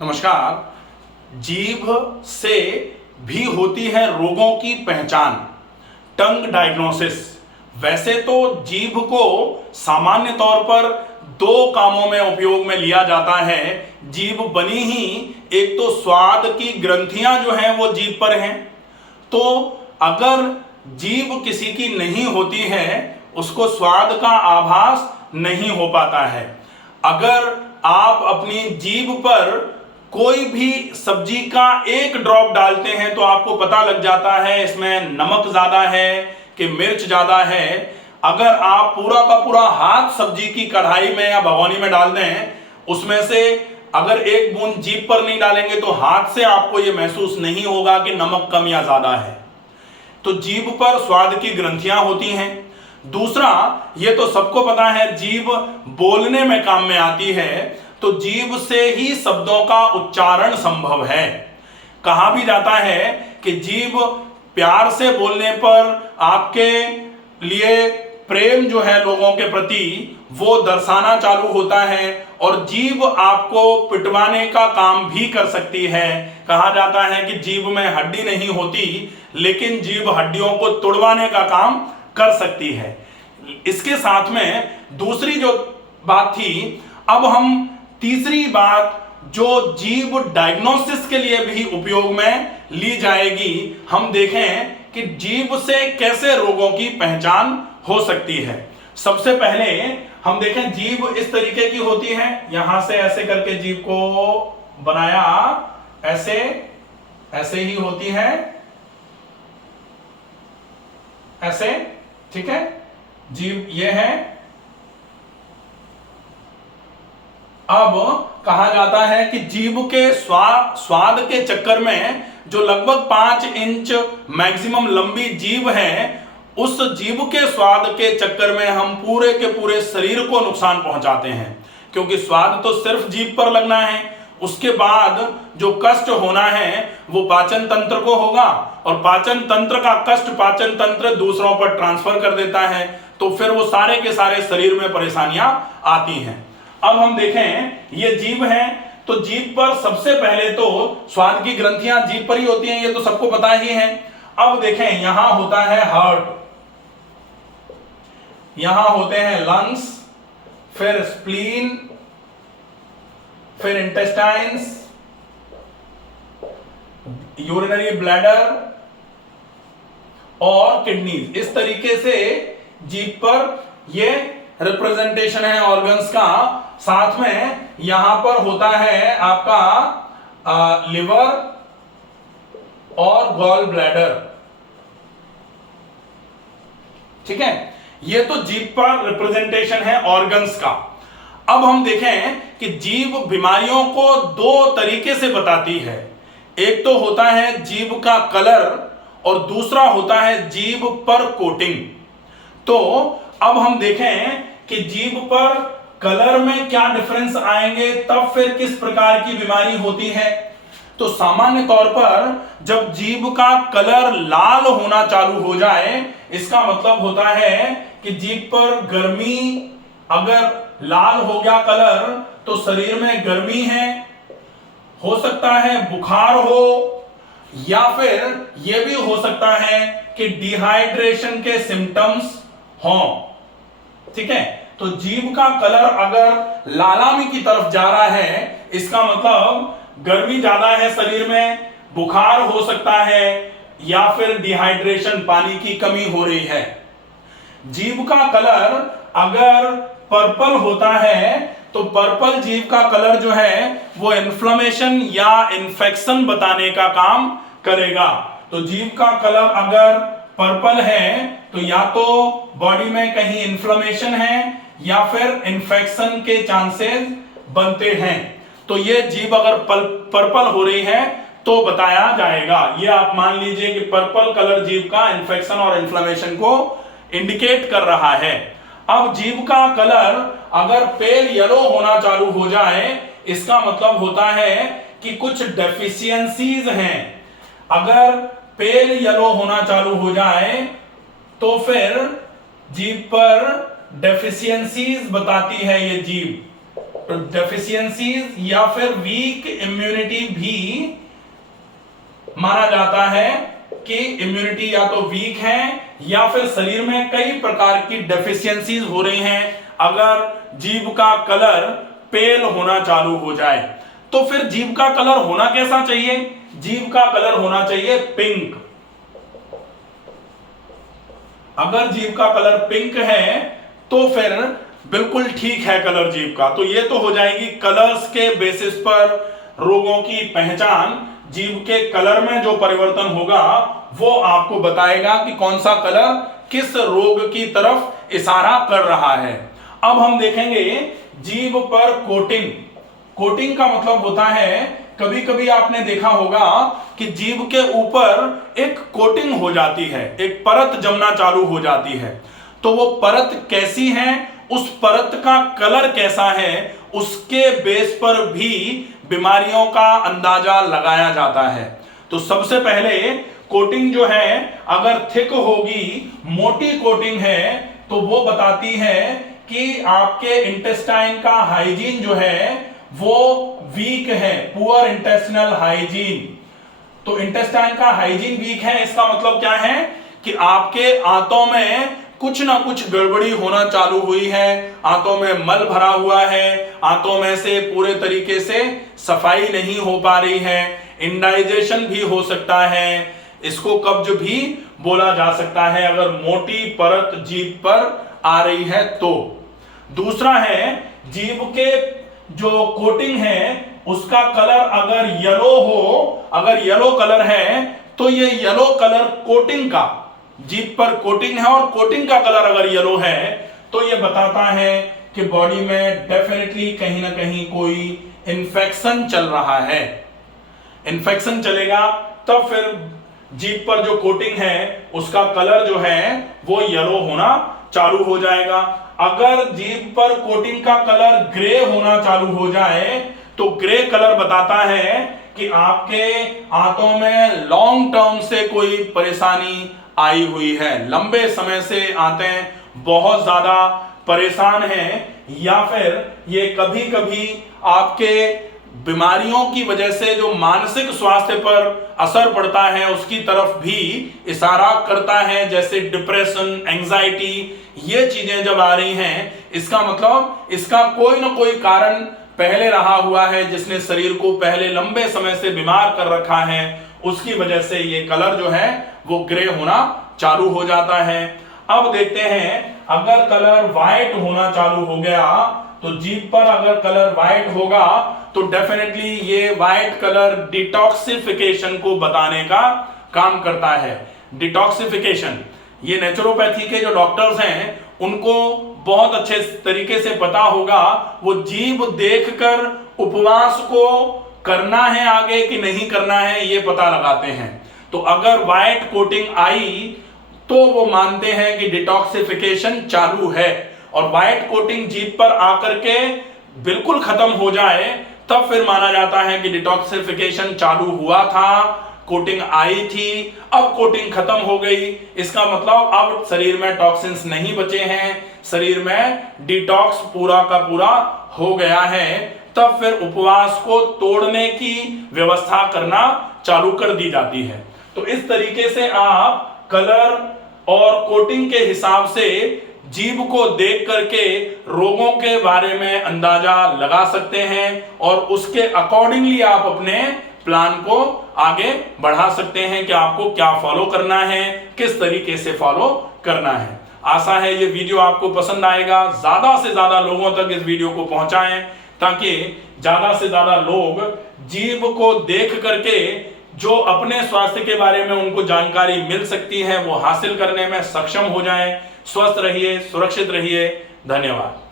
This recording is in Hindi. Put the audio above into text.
नमस्कार। जीभ से भी होती है रोगों की पहचान, टंग डायग्नोसिस। वैसे तो जीभ को सामान्य तौर पर दो कामों में उपयोग में लिया जाता है। जीभ बनी ही एक तो स्वाद की ग्रंथियां जो हैं वो जीभ पर हैं, तो अगर जीभ किसी की नहीं होती है उसको स्वाद का आभास नहीं हो पाता है। अगर आप अपनी जीभ पर कोई भी सब्जी का एक ड्रॉप डालते हैं तो आपको पता लग जाता है इसमें नमक ज्यादा है कि मिर्च ज्यादा है। अगर आप पूरा का पूरा हाथ सब्जी की कढ़ाई में या भगोनी में डाल दें, उसमें से अगर एक बूंद जीभ पर नहीं डालेंगे तो हाथ से आपको यह महसूस नहीं होगा कि नमक कम या ज्यादा है। तो जीभ पर स्वाद की ग्रंथियां होती हैं। दूसरा, ये तो सबको पता है, जीभ बोलने में काम में आती है, तो जीभ से ही शब्दों का उच्चारण संभव है। कहा भी जाता है कि जीभ प्यार से बोलने पर आपके लिए प्रेम जो है लोगों के प्रति वो दर्शाना चालू होता है, और जीभ आपको पिटवाने का काम भी कर सकती है। कहा जाता है कि जीभ में हड्डी नहीं होती, लेकिन जीभ हड्डियों को तोड़वाने का काम कर सकती है। इसके साथ में दूसरी जो बात थी, अब हम तीसरी बात जो जीभ डायग्नोसिस के लिए भी उपयोग में ली जाएगी, हम देखें कि जीभ से कैसे रोगों की पहचान हो सकती है। सबसे पहले हम देखें, जीभ इस तरीके की होती है, यहां से ऐसे करके जीभ को बनाया, ऐसे ऐसे ही होती है, ऐसे, ठीक है। जीभ ये है। अब कहा जाता है कि जीभ के स्वाद के चक्कर में जो लगभग 5 इंच मैक्सिमम लंबी जीभ है, उस जीभ के स्वाद के चक्कर में हम पूरे के पूरे शरीर को नुकसान पहुंचाते हैं। क्योंकि स्वाद तो सिर्फ जीभ पर लगना है, उसके बाद जो कष्ट होना है वो पाचन तंत्र को होगा, और पाचन तंत्र का कष्ट पाचन तंत्र दूसरों पर ट्रांसफर कर देता है, तो फिर वो सारे के सारे शरीर में परेशानियां आती हैं। अब हम देखें, ये जीभ है, तो जीभ पर सबसे पहले तो स्वाद की ग्रंथियां जीभ पर ही होती हैं, ये तो सबको पता ही है। अब देखें, यहां होता है हार्ट, यहां होते हैं लंग्स, फिर स्प्लीन, फिर इंटेस्टाइन्स, यूरिनरी ब्लैडर और किडनीज। इस तरीके से जीभ पर ये रिप्रेजेंटेशन है ऑर्गन्स का। साथ में यहां पर होता है आपका लिवर और गॉल ब्लैडर, ठीक है। ये तो जीभ पर रिप्रेजेंटेशन है ऑर्गन्स का। अब हम देखें कि जीभ बीमारियों को दो तरीके से बताती है। एक तो होता है जीभ का कलर, और दूसरा होता है जीभ पर कोटिंग। तो अब हम देखें कि जीभ पर कलर में क्या डिफरेंस आएंगे, तब फिर किस प्रकार की बीमारी होती है। तो सामान्य तौर पर जब जीभ का कलर लाल होना चालू हो जाए, इसका मतलब होता है कि जीभ पर गर्मी, अगर लाल हो गया कलर तो शरीर में गर्मी है, हो सकता है बुखार हो, या फिर यह भी हो सकता है कि डिहाइड्रेशन के सिम्टम्स हों, ठीक है। तो जीभ का कलर अगर लालामी की तरफ जा रहा है, इसका मतलब गर्मी ज्यादा है शरीर में, बुखार हो सकता है, या फिर डिहाइड्रेशन, पानी की कमी हो रही है। जीभ का कलर अगर पर्पल होता है, तो पर्पल जीभ का कलर जो है वो इन्फ्लेमेशन या इन्फेक्शन बताने का काम करेगा। तो जीभ का कलर अगर पर्पल है तो या तो बॉडी में कहीं इन्फ्लेमेशन है या फिर इन्फेक्शन के चांसेस बनते हैं। तो ये जीभ अगर पर्पल हो रही है तो बताया जाएगा। ये आप मान लीजिए कि पर्पल कलर जीभ का इन्फेक्शन और इन्फ्लेमेशन को इंडिकेट कर रहा है। अब जीभ का कलर अगर पेल येलो होना चालू हो जाए, इसका मतलब होता है कि कुछ डेफिशिएंसीज हैं। अगर पेल येलो होना चालू हो जाए तो फिर जीभ पर डेफिशिएंसीज बताती है ये जीभ। डेफिशिएंसीज या फिर वीक इम्यूनिटी भी माना जाता है कि इम्यूनिटी या तो वीक है या फिर शरीर में कई प्रकार की डेफिशिएंसीज हो रही हैं। अगर जीभ का कलर पेल होना चालू हो जाए तो फिर जीभ का कलर होना कैसा चाहिए? जीभ का कलर होना चाहिए पिंक। अगर जीभ का कलर पिंक है तो फिर बिल्कुल ठीक है कलर जीभ का। तो ये तो हो जाएगी कलर्स के बेसिस पर रोगों की पहचान। जीभ के कलर में जो परिवर्तन होगा वो आपको बताएगा कि कौन सा कलर किस रोग की तरफ इशारा कर रहा है। अब हम देखेंगे जीभ पर कोटिंग। कोटिंग का मतलब होता है, कभी कभी आपने देखा होगा कि जीभ के ऊपर एक कोटिंग हो जाती है, एक परत जमना चालू हो जाती है। तो वो परत कैसी है, उस परत का कलर कैसा है, उसके बेस पर भी बीमारियों का अंदाजा लगाया जाता है। तो सबसे पहले कोटिंग जो है अगर थिक होगी, मोटी कोटिंग है, तो वो बताती है कि आपके इंटेस्टाइन का हाइजीन जो है वो वीक है, पुअर इंटेस्टिनल हाइजीन। तो इंटेस्टाइन का हाइजीन वीक है, इसका मतलब क्या है कि आपके आंतों में कुछ ना कुछ गड़बड़ी होना चालू हुई है, आंतों में मल भरा हुआ है, आंतों में से पूरे तरीके से सफाई नहीं हो पा रही है, इंडाइजेशन भी हो सकता है, इसको कब्ज भी बोला जा सकता है अगर मोटी परत जीभ पर आ रही है तो। दूसरा है जीभ के जो कोटिंग है उसका कलर अगर येलो हो, अगर येलो कलर है तो ये येलो कलर कोटिंग का, जीभ पर कोटिंग है और कोटिंग का कलर अगर येलो है तो ये बताता है कि बॉडी में डेफिनेटली कहीं ना कहीं कोई इन्फेक्शन चल रहा है। इन्फेक्शन चलेगा तब फिर जीभ पर जो कोटिंग है उसका कलर जो है वो येलो होना चालू हो जाएगा। अगर जीभ पर कोटिंग का कलर ग्रे होना चालू हो जाए तो ग्रे कलर बताता है कि आपके आंतों में लॉन्ग टर्म से कोई परेशानी आई हुई है, लंबे समय से आंतें बहुत ज्यादा परेशान हैं, या फिर ये कभी कभी आपके बीमारियों की वजह से जो मानसिक स्वास्थ्य पर असर पड़ता है उसकी तरफ भी इशारा करता है, जैसे डिप्रेशन, एंजाइटी, ये चीजें जब आ रही हैं इसका मतलब इसका कोई ना कोई कारण पहले रहा हुआ है जिसने शरीर को पहले लंबे समय से बीमार कर रखा है, उसकी वजह से ये कलर जो है वो ग्रे होना चालू हो जाता है। अब देखते हैं अगर कलर व्हाइट होना चालू हो गया तो जीभ पर अगर कलर व्हाइट होगा तो डेफिनेटली ये व्हाइट कलर डिटॉक्सिफिकेशन को बताने का काम करता है। डिटॉक्सिफिकेशन ये नेचुरोपैथी के जो डॉक्टर्स हैं उनको बहुत अच्छे तरीके से पता होगा, वो जीभ देखकर उपवास को करना है आगे कि नहीं करना है ये पता लगाते हैं। तो अगर व्हाइट कोटिंग आई तो वो मानते हैं कि डिटॉक्सिफिकेशन चालू है, और व्हाइट कोटिंग जीभ पर आकर के बिल्कुल खत्म हो जाए तब फिर माना जाता है कि डिटॉक्सिफिकेशन चालू हुआ था, कोटिंग आई थी, अब कोटिंग खत्म हो गई, इसका मतलब अब शरीर में टॉक्सिन्स नहीं बचे हैं, शरीर में डिटॉक्स पूरा का पूरा हो गया है, तब फिर उपवास को तोड़ने की व्यवस्था करना चालू कर दी जाती है। तो इस तरीके से आप कलर और कोटिंग के हिसाब से जीभ को देख करके रोगों के बारे में अंदाजा लगा सकते हैं और उसके अकॉर्डिंगली आप अपने प्लान को आगे बढ़ा सकते हैं कि आपको क्या फॉलो करना है, किस तरीके से फॉलो करना है। आशा है ये वीडियो आपको पसंद आएगा, ज्यादा से ज्यादा लोगों तक इस वीडियो को पहुंचाएं ताकि ज्यादा से ज्यादा लोग जीभ को देख करके जो अपने स्वास्थ्य के बारे में उनको जानकारी मिल सकती है वो हासिल करने में सक्षम हो जाएं। स्वस्थ रहिए, सुरक्षित रहिए। धन्यवाद।